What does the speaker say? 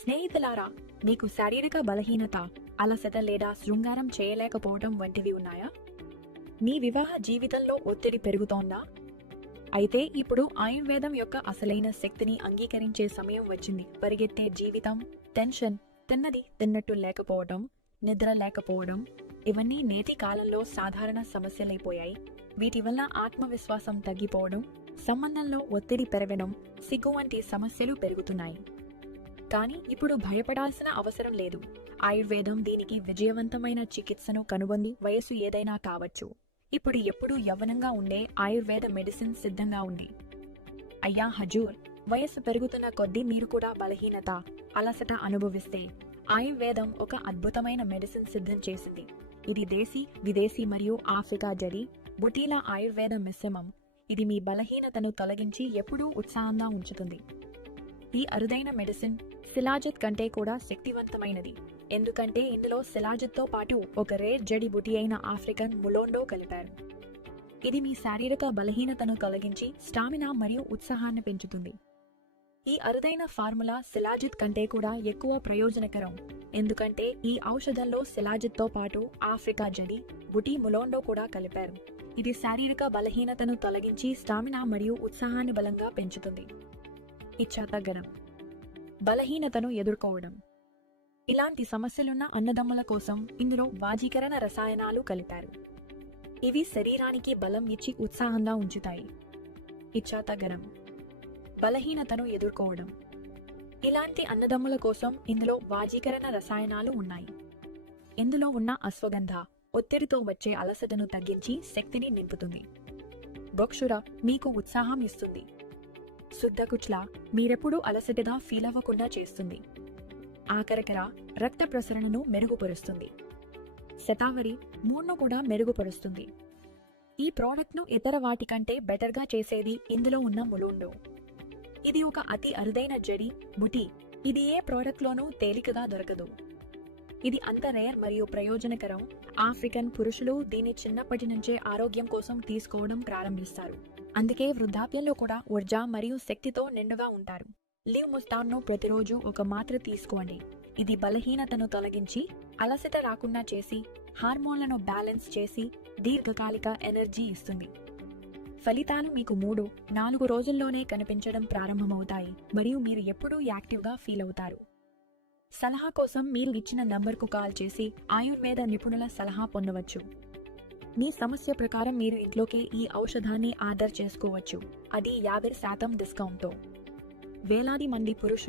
స్నేహితులారా, మీకు శారీరక బలహీనత, అలసట లేదా శృంగారం చేయలేకపోవడం వంటివి ఉన్నాయా? మీ వివాహ జీవితంలో ఒత్తిడి పెరుగుతోందా? అయితే ఇప్పుడు ఆయుర్వేదం యొక్క అసలైన శక్తిని అంగీకరించే సమయం వచ్చింది. పరిగెత్తే జీవితం, టెన్షన్, తిన్నది తిన్నట్టు లేకపోవడం, నిద్ర లేకపోవడం ఇవన్నీ నేటి కాలంలో సాధారణ సమస్యలైపోయాయి. వీటి వల్ల ఆత్మవిశ్వాసం తగ్గిపోవడం, సంబంధంలో ఒత్తిడి పెరగడం, సిగ్గు వంటి సమస్యలు పెరుగుతున్నాయి. కానీ ఇప్పుడు భయపడాల్సిన అవసరం లేదు. ఆయుర్వేదం దీనికి విజయవంతమైన చికిత్సను కనుగొంది. వయసు ఏదైనా కావచ్చు. ఇప్పుడు ఎప్పుడూ యవ్వనంగా ఉండే ఆయుర్వేద మెడిసిన్ సిద్ధంగా ఉంది. అయ్యా హజూర్, వయస్సు పెరుగుతున్న కొద్దీ మీరు కూడా బలహీనత, అలసట అనుభవిస్తే ఆయుర్వేదం ఒక అద్భుతమైన మెడిసిన్ సిద్ధం చేసింది. ఇది దేశీ, విదేశీ మరియు ఆఫ్రికా జడి బుటీల ఆయుర్వేద మిశ్రమం. ఇది మీ బలహీనతను తొలగించి ఎప్పుడూ ఉత్సాహంగా ఉంచుతుంది. ఈ అరుదైన మెడిసిన్ శిలాజిత్ కంటే కూడా శక్తివంతమైనది. ఎందుకంటే ఇందులో శిలాజిత్తో పాటు ఒక రేర్ జడి బుటీ అయిన ఆఫ్రికన్ ములోండో కలిపారు. ఇది మీ శారీరక బలహీనతను తొలగించి స్టామినా మరియు ఉత్సాహాన్ని పెంచుతుంది. ఈ అరుదైన ఫార్ములా శిలాజిత్ కంటే కూడా ఎక్కువ ప్రయోజనకరం. ఎందుకంటే ఈ ఔషధంలో శిలాజిత్తో పాటు ఆఫ్రికా జడి బుటీ ములోండో కూడా కలిపారు. ఇది శారీరక బలహీనతను తొలగించి స్టామినా మరియు ఉత్సాహాన్ని బలంగా పెంచుతుంది. ఇచ్ఛాతగరం, బలహీనతను ఎదుర్కోవడం. ఇలాంటి సమస్యలున్న అన్నదమ్ముల కోసం ఇందులో వాజీకరణ రసాయనాలు కలిపారు. ఇవి శరీరానికి బలం ఇచ్చి ఉత్సాహంగా ఉంచుతాయి. ఇచ్ఛాతగరం, బలహీనతను ఎదుర్కోవడం. ఇలాంటి అన్నదమ్ముల కోసం ఇందులో వాజీకరణ రసాయనాలు ఉన్నాయి. ఇందులో ఉన్న అశ్వగంధ ఒత్తిడితో వచ్చే అలసటను తగ్గించి శక్తిని నింపుతుంది. బొక్షుర మీకు ఉత్సాహం ఇస్తుంది. శుద్ధకుచ్ల మీరెప్పుడూ అలసటగా ఫీల్ అవ్వకుండా చేస్తుంది. ఆకరకర రక్త ప్రసరణను మెరుగుపరుస్తుంది. శతావరి మూడ్ను కూడా మెరుగుపరుస్తుంది. ఈ ప్రోడక్ట్ను ఇతర వాటికంటే బెటర్గా చేసేది ఇందులో ఉన్న ములోండో. ఇది ఒక అతి అరుదైన జడి బుటీ. ఇది ఏ ప్రోడక్ట్లోనూ తేలికగా దొరకదు. ఇది అంత రేర్ మరియు ప్రయోజనకరం. ఆఫ్రికన్ పురుషులు దీన్ని చిన్నప్పటి నుంచే ఆరోగ్యం కోసం తీసుకోవడం ప్రారంభిస్తారు. అందుకే వృద్ధాప్యంలో కూడా ఊర్జా మరియు శక్తితో నిండుగా ఉంటారు. లివ్ ముస్తాన్ను ప్రతిరోజు ఒక మాత్ర తీసుకోండి. ఇది బలహీనతను తొలగించి, అలసట రాకుండా చేసి, హార్మోన్లను బ్యాలెన్స్ చేసి, దీర్ఘకాలిక ఎనర్జీ ఇస్తుంది. ఫలితాలు మీకు 3-4 రోజుల్లోనే కనిపించడం ప్రారంభమవుతాయి మరియు మీరు ఎప్పుడూ యాక్టివ్గా ఫీల్ అవుతారు. సలహా కోసం మీరు ఇచ్చిన నంబర్కు కాల్ చేసి ఆయుర్వేద నిపుణుల సలహా పొందవచ్చు. మీ సమస్య ప్రకారం మీరు ఇంట్లోకే ఈ ఔషధాన్ని ఆర్డర్ చేసుకోవచ్చు. అది 50% డిస్కౌంట్తో. వేలాది మంది పురుషులు